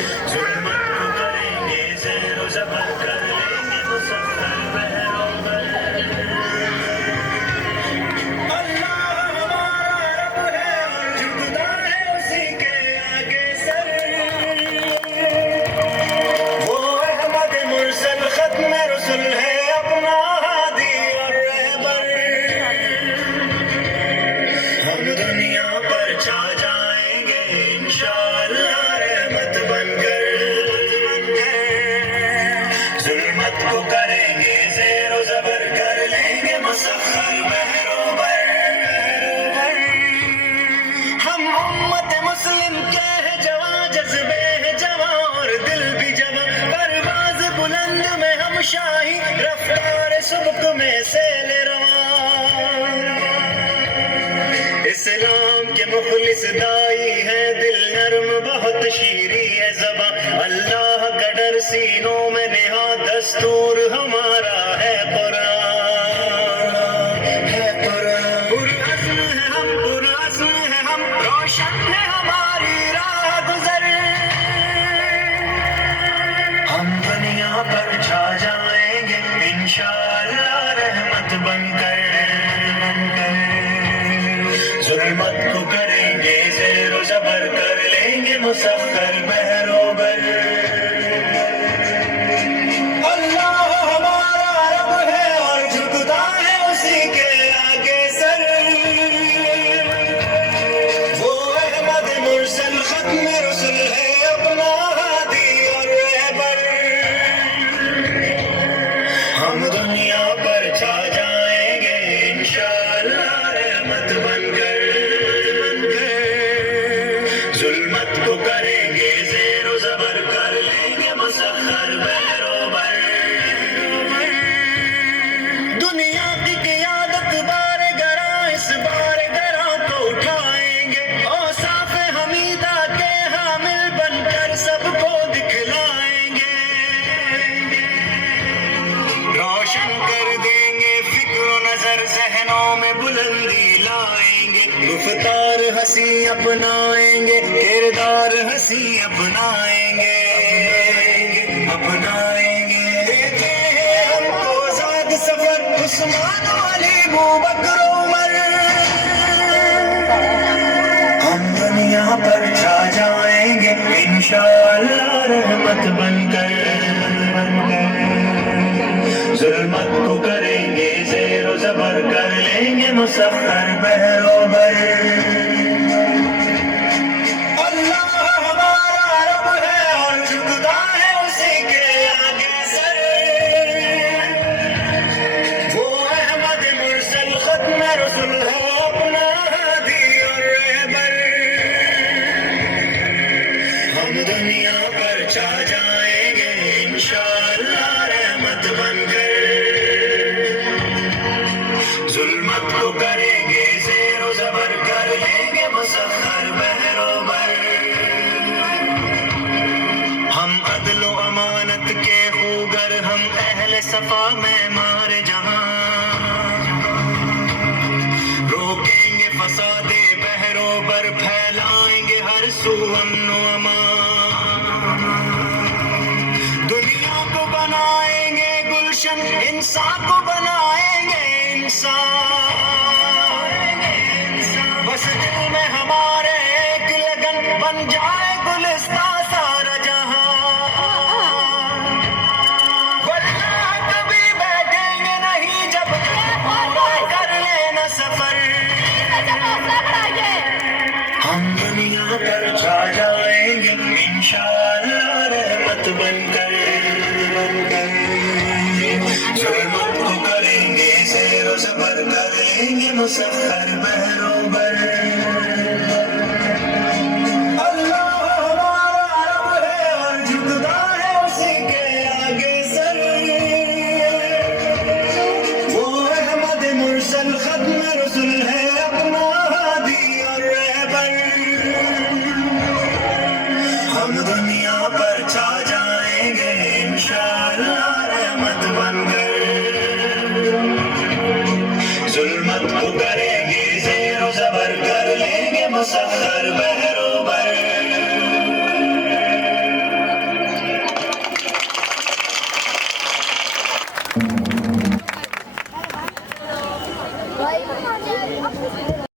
ظلمت کو کریں گے زیر و زبر کر لیں گے مسخر بہروں بر اللہ ہمارا رب ہے اور جھکتا ہے اسی کے آگے سر وہ احمد مرسل ختم رسل ہے اپنا ہادی اور رہبر ہم دنیا پر چھا جائیں گے انشاءاللہ رحمت بن کر ظلمت کو کریں گے زیر و زبر کر لیں گے مسخر بہروں بر ہم امت مسلم کے ہیں جواں جذبے ہیں جواں اور دل بھی جواں پرواز بلند میں ہم شاہی رفتار سبق میں سیل رواں اسلام کے مخلص دائی ہے دل نرم بہت شیریں ہے زباں اللہ کا ڈر سینوں میں نہا دستور ہمارا ہے قرآن پرعزم ہے ہم پرعزم ہے ہم روشن ہے ہماری راہ گزر ہم دنیا پر چھا جائیں گے انشاءاللہ رحمت بن کر ظلمت کو کریں گے زیر و زبر کر لیں گے مسخر بہروں بر اللہ ہمارا رب ہے اور جھکتا ہے اسی کے آگے سر وہ احمد مرسل ختم رسل ہے اپنا ہادی اور رہبر ہم دنیا پر چھا جائیں گے انشاءاللہ رحمت بن کر ظلمت کو کریں گے زیر و زبر کر لیں گے مسخر بہروں بر دنیا کی قیادت بار گراں اس بار گراں کو اٹھائیں گے اوصاف حمیدہ کے حامل بن کر سب کو دکھلائیں گے روشن کر دیں گے فکر و نظر ذہنوں میں بلندی لائیں گے گفتار ہنسی اپنائیں گے کردار ہنسی اپنائیں گے دیتے ہیں ہم کو آزاد سفر عثمان علی ابوبکر عمر ہم دنیا پر چھا جائیں گے انشاءاللہ رحمت بن کر ظلمت کو کریں گے زیر و زبر کر لیں گے مسخر بہروں بر اللہ ہمارا رب ہے اور جھکتا ہے اسی کے آگے سر وہ احمد مرسل ختم رسل ہے اپنا ہادی اور رہبر ہم دنیا پر چھا جائیں گے انشاءاللہ رحمت بن کر ظلمت کو کریں گے زیر و زبر کر لیں گے مسخر بہروں بر ہم عدل و امانت کے خوگر ہم اہل صفا میں مار جہاں روکیں گے فساد بہروں بر پھیلائیں گے ہر سو امن و امان دنیا کو بنائیں گے گلشن انسان کو بنائیں گے بس دل میں ہمارے ایک لگن بن جائے گلستہ سارا جہاں واللہ کبھی بیٹھیں گے نہیں جب پورا کر لینا سفر ہم دنیا پر چھا جائیں گے انشاءاللہ رحمت بن کر ظلمت کو کریں گے زیر و زبر کر لیں گے مسخر بہروں بر اللہ ہمارا رب ہے اور جھکتا ہے اسی کے آگے سر وہ احمد مرسل ختم رسل ہے اپنا ہادی اور رہبر ہم دنیا پر چھا جائیں گے انشاءاللہ رحمت بن کر ظلمت کو کریں گے زیر و زبر کر لیں گے مسخر بہروں بر بھائی